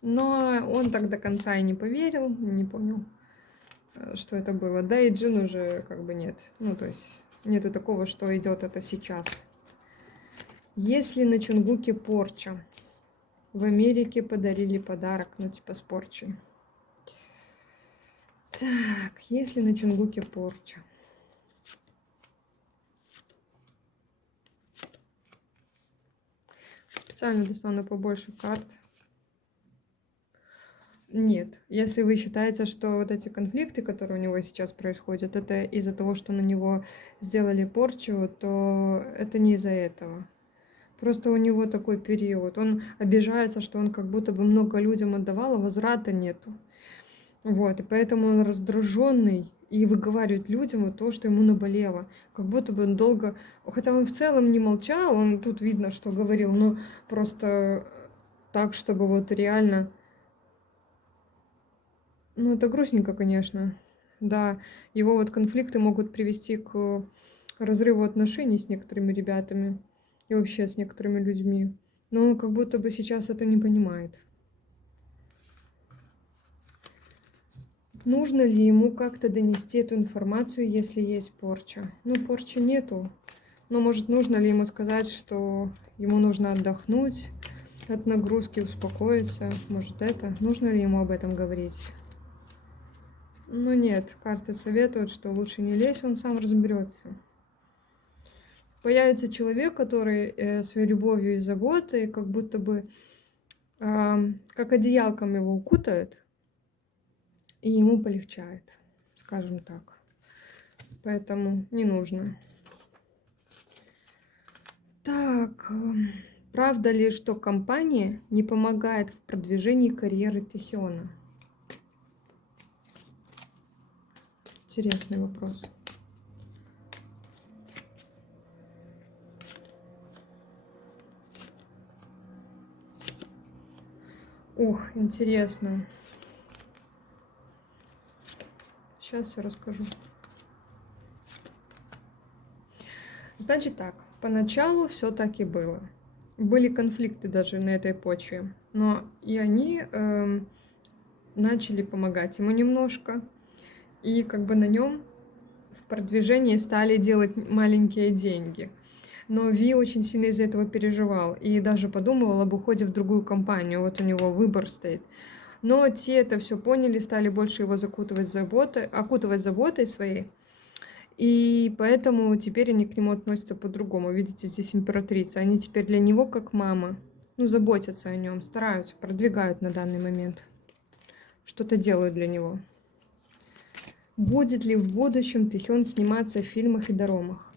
Но он так до конца и не поверил, не понял, что это было. Да и Джин уже как бы нет. Ну, то есть нету такого, что идет это сейчас. Если на Чунгуке порча, в Америке подарили подарок, ну типа с порчей. Так, если на Чунгуке порча. Специально достану побольше карт. Нет, если вы считаете, что вот эти конфликты, которые у него сейчас происходят, это из-за того, что на него сделали порчу, то это не из-за этого. Просто у него такой период. Он обижается, что он как будто бы много людям отдавал, а возврата нету. Вот, и поэтому он раздраженный и выговаривает людям вот то, что ему наболело. Как будто бы он долго... Хотя он в целом не молчал, он тут видно, что говорил, но просто так, чтобы вот реально... Ну, это грустненько, конечно. Да, его вот конфликты могут привести к разрыву отношений с некоторыми ребятами и вообще с некоторыми людьми. Но он как будто бы сейчас это не понимает. Нужно ли ему как-то донести эту информацию, если есть порча? Ну, порчи нету. Но, может, нужно ли ему сказать, что ему нужно отдохнуть от нагрузки, успокоиться? Может, это? Нужно ли ему об этом говорить? Ну, нет, карты советуют, что лучше не лезь, он сам разберется. Появится человек, который своей любовью и заботой как будто бы как одеялком его укутает, и ему полегчает, скажем так. Поэтому не нужно. Так, правда ли, что компания не помогает в продвижении карьеры Тэхёна? Интересный вопрос. Ох, интересно. Сейчас все расскажу. Значит так, поначалу все так и было. Были конфликты даже на этой почве, но и они начали помогать ему немножко, и как бы на нем в продвижении стали делать маленькие деньги. Но Ви очень сильно из-за этого переживал и даже подумывал об уходе в другую компанию. Вот у него выбор стоит. Но те это все поняли, стали больше его окутывать заботой своей. И поэтому теперь они к нему относятся по-другому. Видите, здесь императрица. Они теперь для него как мама. Ну, заботятся о нем, стараются, продвигают на данный момент. Что-то делают для него. Будет ли в будущем Тэхён сниматься в фильмах и дорамах?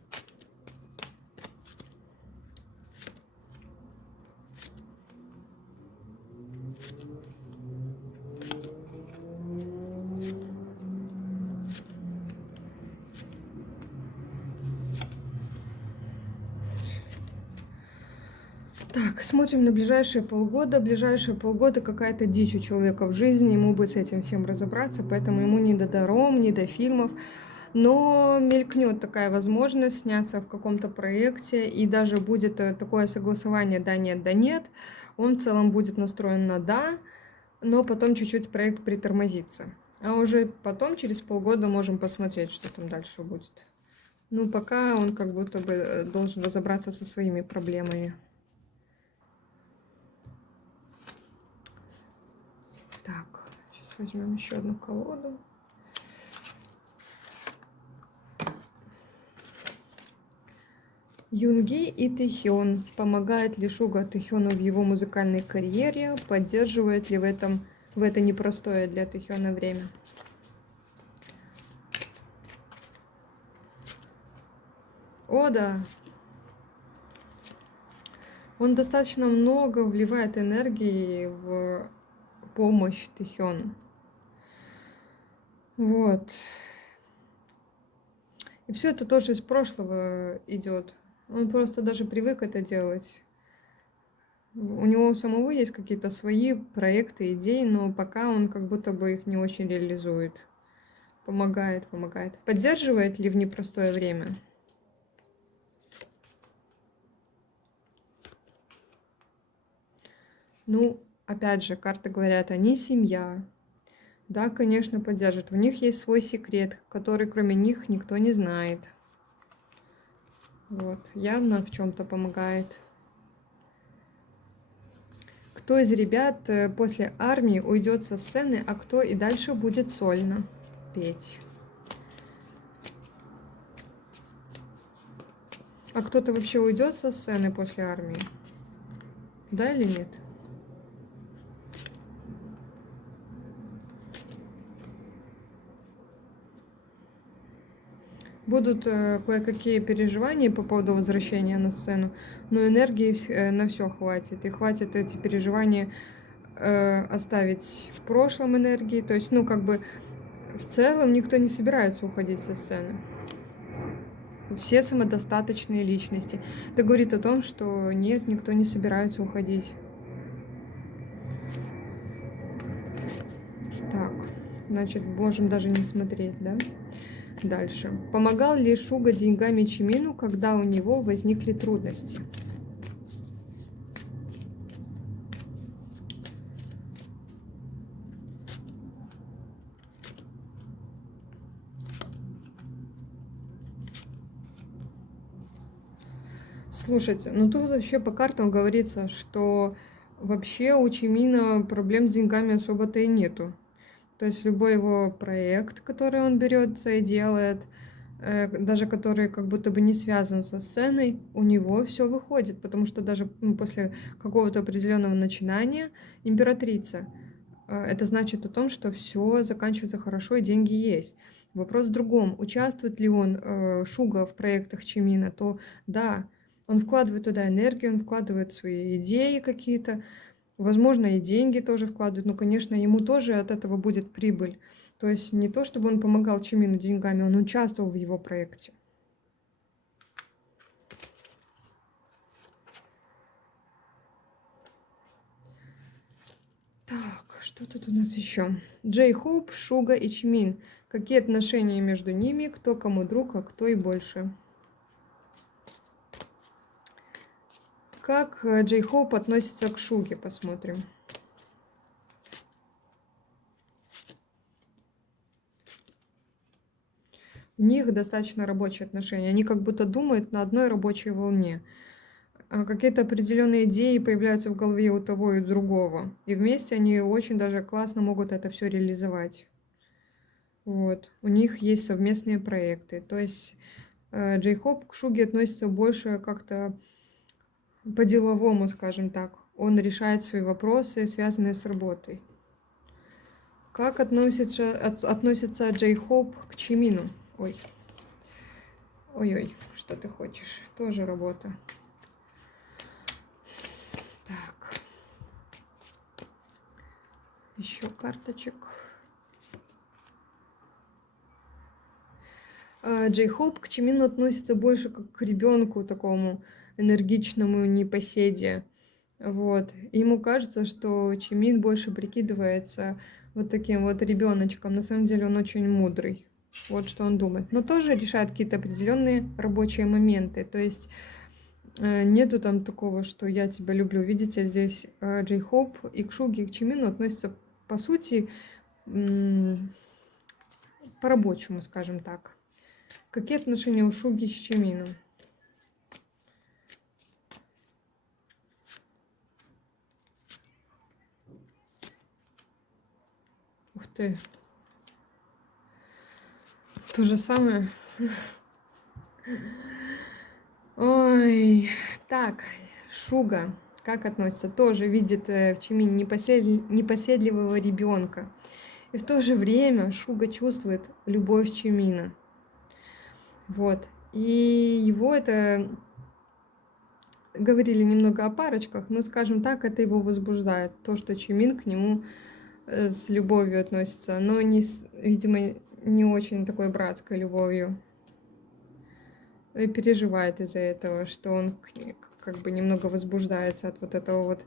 Так, смотрим на ближайшие полгода. Ближайшие полгода какая-то дичь у человека в жизни, ему бы с этим всем разобраться, поэтому ему не до дором, не до фильмов. Но мелькнет такая возможность сняться в каком-то проекте, и даже будет такое согласование да, нет, да, нет. Он в целом будет настроен на да, но потом чуть-чуть проект притормозится. А уже потом, через полгода, можем посмотреть, что там дальше будет. Ну, пока он как будто бы должен разобраться со своими проблемами. Так, сейчас возьмем еще одну колоду. Юнги и Тэхён. Помогает ли Шуга Тэхёну в его музыкальной карьере? Поддерживает ли в это непростое для Тэхёна время? О, да. Он достаточно много вливает энергии в помощь Тэхёну. Вот. И все это тоже из прошлого идет. Он просто даже привык это делать. У него самого есть какие-то свои проекты, идеи, но пока он как будто бы их не очень реализует. Помогает. Поддерживает ли в непростое время? Ну, опять же, карты говорят, они семья. Да, конечно, поддержат. У них есть свой секрет, который кроме них никто не знает. Вот, явно в чем-то помогает. Кто из ребят после армии уйдет со сцены, а кто и дальше будет сольно петь? А кто-то вообще уйдет со сцены после армии? Да или нет? Будут кое-какие переживания по поводу возвращения на сцену, но энергии на все хватит. И хватит эти переживания оставить в прошлом энергии. То есть, ну, как бы в целом никто не собирается уходить со сцены. Все самодостаточные личности. Это говорит о том, что нет, никто не собирается уходить. Так. Значит, можем даже не смотреть, да? Дальше. Помогал ли Шуга деньгами Чимину, когда у него возникли трудности? Слушайте, ну тут вообще по картам говорится, что вообще у Чимина проблем с деньгами особо-то и нету. То есть любой его проект, который он берется и делает, даже который как будто бы не связан со сценой, у него все выходит, потому что даже после какого-то определенного начинания императрица, это значит о том, что все заканчивается хорошо и деньги есть. Вопрос в другом, участвует ли он, Шуга, в проектах Чимина, то да, он вкладывает туда энергию, он вкладывает свои идеи какие-то, возможно, и деньги тоже вкладывает, но, конечно, ему тоже от этого будет прибыль. То есть не то, чтобы он помогал Чимину деньгами, он участвовал в его проекте. Так, что тут у нас еще? Джей Хоуп, Шуга и Чимин. Какие отношения между ними? Кто кому друг, а кто и больше? Как Джей Хоуп относится к Шуге? Посмотрим. У них достаточно рабочие отношения. Они как будто думают на одной рабочей волне. Какие-то определенные идеи появляются в голове у того и у другого. И вместе они очень даже классно могут это все реализовать. Вот. У них есть совместные проекты. То есть Джей Хоп к Шуге относится больше как-то по-деловому, скажем так. Он решает свои вопросы, связанные с работой. Как относится Джей Хоп к Чимину? Ой. Ой-ой, что ты хочешь? Тоже работа. Так. Еще карточек. Джей Хоп к Чимину относится больше как к ребенку такому энергичному, непоседе. Вот. И ему кажется, что Чимин больше прикидывается вот таким вот ребеночком. На самом деле он очень мудрый. Вот что он думает. Но тоже решает какие-то определенные рабочие моменты. То есть нету там такого, что я тебя люблю. Видите, здесь Джей Хоп и к Шуге, и к Чимину относятся, по сути, по-рабочему, скажем так. Какие отношения у Шуги с Чимином? Ух ты. То же самое. Ой, так, Шуга, как относится? Тоже видит в Чимине непоседливого ребенка. И в то же время Шуга чувствует любовь Чимина. Вот. И его это, говорили немного о парочках, но, скажем так, это его возбуждает. То, что Чимин к нему с любовью относится, но, видимо, не очень такой братской любовью. И переживает из-за этого, что он как бы немного возбуждается от вот этого вот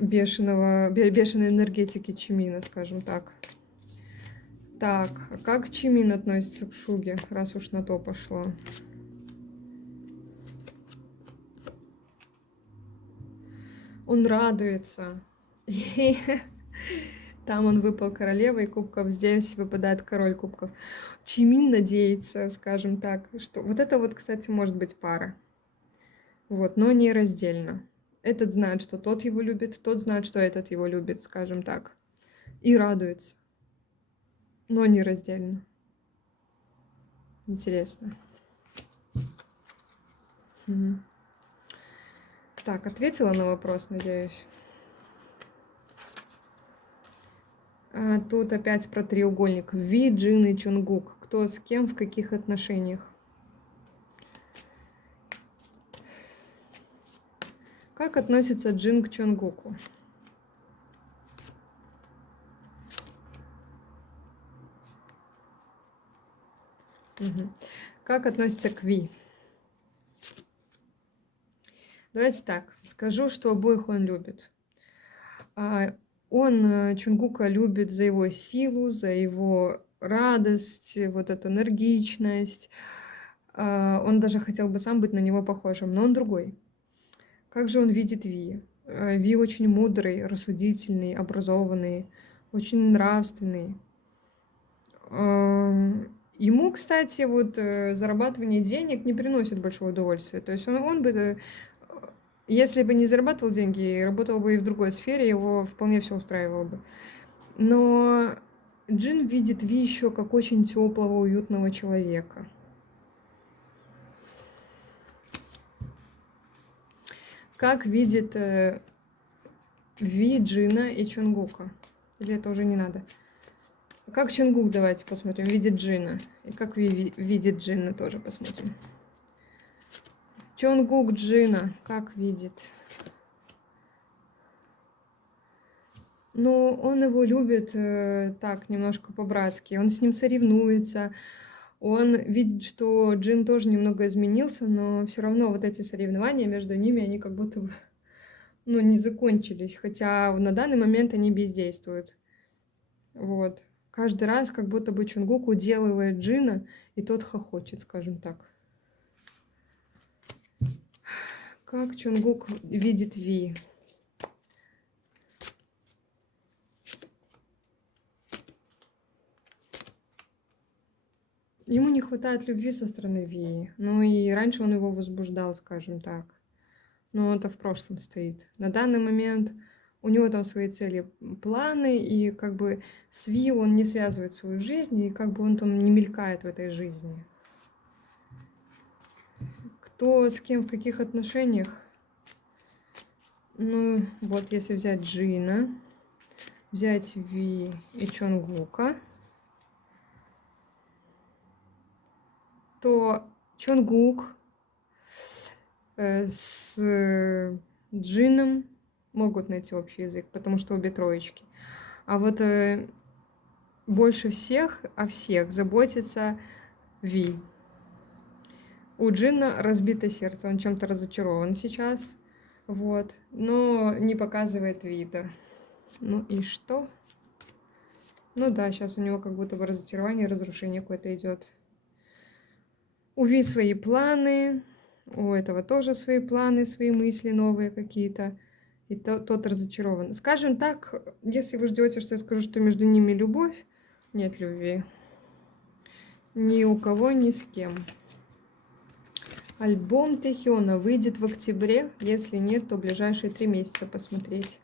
бешеной энергетики Чимина, скажем так. Так, а как Чимин относится к Шуге, раз уж на то пошло? Он радуется. Там он выпал королевой кубков, здесь выпадает король кубков. Чимин надеется, скажем так, что вот это вот, кстати, может быть пара. Вот, но не раздельно. Этот знает, что тот его любит, тот знает, что этот его любит, скажем так. И радуется. Но не раздельно. Интересно. Угу. Так, ответила на вопрос, надеюсь. Тут опять про треугольник. Ви, Джин и Чонгук. Кто с кем, в каких отношениях? Как относится Джин к Чонгуку? Угу. Как относится к Ви? Давайте так, скажу, что обоих он любит. Он Чонгука любит за его силу, за его радость, вот эту энергичность. Он даже хотел бы сам быть на него похожим, но он другой. Как же он видит Ви? Ви очень мудрый, рассудительный, образованный, очень нравственный. Ему, кстати, вот зарабатывание денег не приносит большого удовольствия. То есть он бы, если бы не зарабатывал деньги и работал бы и в другой сфере, его вполне все устраивало бы. Но Джин видит Ви еще как очень теплого, уютного человека. Как видит Ви Джина и Чонгука? Или это уже не надо? Как Чонгук, давайте посмотрим, видит Джина. И как Ви видит Джина, тоже посмотрим. Чонгук Джина, как видит? Ну, он его любит так, немножко по-братски. Он с ним соревнуется. Он видит, что Джин тоже немного изменился, но все равно вот эти соревнования между ними, они как будто бы, ну, не закончились. Хотя на данный момент они бездействуют. Вот. Каждый раз как будто бы Чонгук уделывает Джина, и тот хохочет, скажем так. Как Чонгук видит Ви? Ему не хватает любви со стороны Ви. Ну и раньше он его возбуждал, скажем так. Но это в прошлом стоит. На данный момент у него там свои цели, планы, и как бы с Ви он не связывает свою жизнь, и как бы он там не мелькает в этой жизни. Кто с кем в каких отношениях? Ну, вот если взять Джина, взять Ви и Чонгука, то Чонгук с Джином могут найти общий язык, потому что обе троечки. А вот больше всех о всех заботится Ви. У Джина разбито сердце, он чем-то разочарован сейчас, вот, но не показывает вида. Ну и что? Ну да, сейчас у него как будто бы разочарование, разрушение какое-то идет. У Ви свои планы, у этого тоже свои планы, свои мысли новые какие-то. И тот разочарован. Скажем так, если вы ждете, что я скажу, что между ними любовь, нет любви. Ни у кого, ни с кем. Альбом Тэхёна выйдет в октябре. Если нет, то ближайшие 3 месяца посмотреть.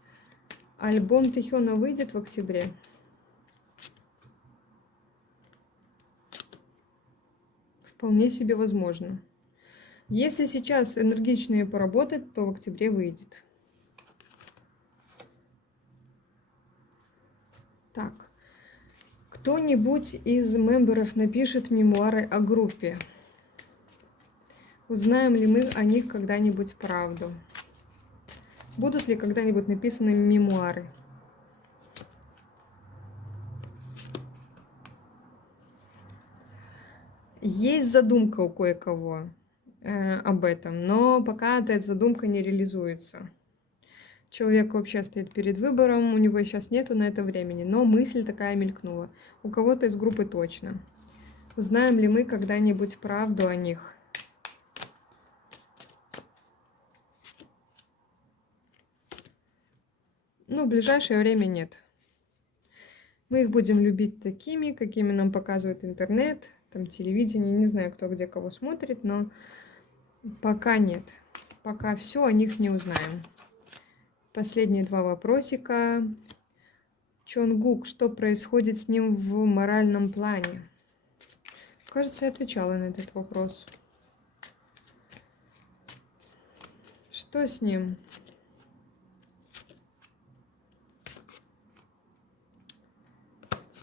Альбом Тэхёна выйдет в октябре. Вполне себе возможно. Если сейчас энергичнее поработать, то в октябре выйдет. Так. Кто-нибудь из мемберов напишет мемуары о группе. Узнаем ли мы о них когда-нибудь правду? Будут ли когда-нибудь написаны мемуары? Есть задумка у кое-кого об этом, но пока эта задумка не реализуется. Человек вообще стоит перед выбором, у него сейчас нету на это времени, но мысль такая мелькнула. У кого-то из группы точно. Узнаем ли мы когда-нибудь правду о них? Ну, в ближайшее время нет. Мы их будем любить такими, какими нам показывает интернет, там телевидение. Не знаю, кто где кого смотрит, но пока нет. Пока все о них не узнаем. Последние 2 вопросика. Чонгук, что происходит с ним в моральном плане? Кажется, я отвечала на этот вопрос. Что с ним?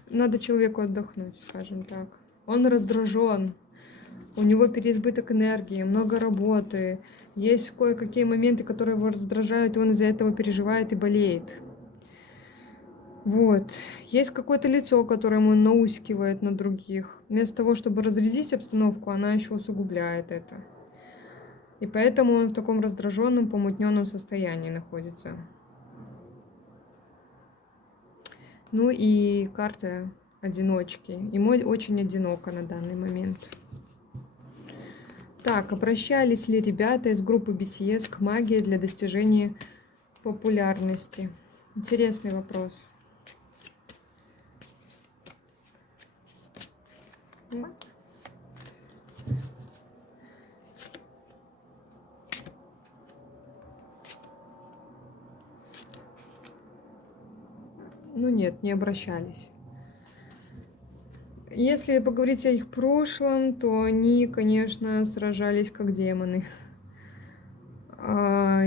Надо человеку отдохнуть, скажем так. Он раздражен, у него переизбыток энергии, много работы. Есть кое-какие моменты, которые его раздражают, и он из-за этого переживает и болеет. Вот. Есть какое-то лицо, которое ему наускивает на других. Вместо того, чтобы разрядить обстановку, она еще усугубляет это. И поэтому он в таком раздраженном, помутненном состоянии находится. Ну и карта одиночки. Ему очень одиноко на данный момент. Так, обращались ли ребята из группы BTS к магии для достижения популярности? Интересный вопрос. Ну нет, не обращались. Если поговорить о их прошлом, то они, конечно, сражались как демоны.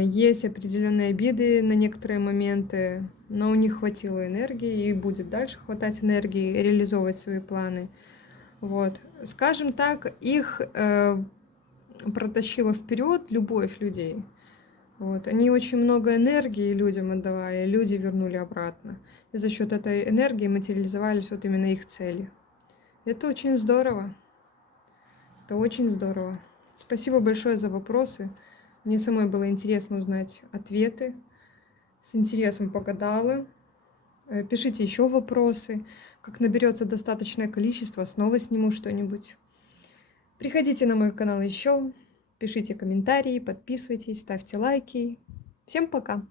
Есть определенные обиды на некоторые моменты, но у них хватило энергии и будет дальше хватать энергии реализовывать свои планы. Вот. Скажем так, их протащила вперед любовь людей. Вот. Они очень много энергии людям отдавали, люди вернули обратно. И за счет этой энергии материализовались вот именно их цели. Это очень здорово. Это очень здорово. Спасибо большое за вопросы. Мне самой было интересно узнать ответы. С интересом погадала. Пишите еще вопросы. Как наберется достаточное количество, снова сниму что-нибудь. Приходите на мой канал еще. Пишите комментарии, подписывайтесь, ставьте лайки. Всем пока!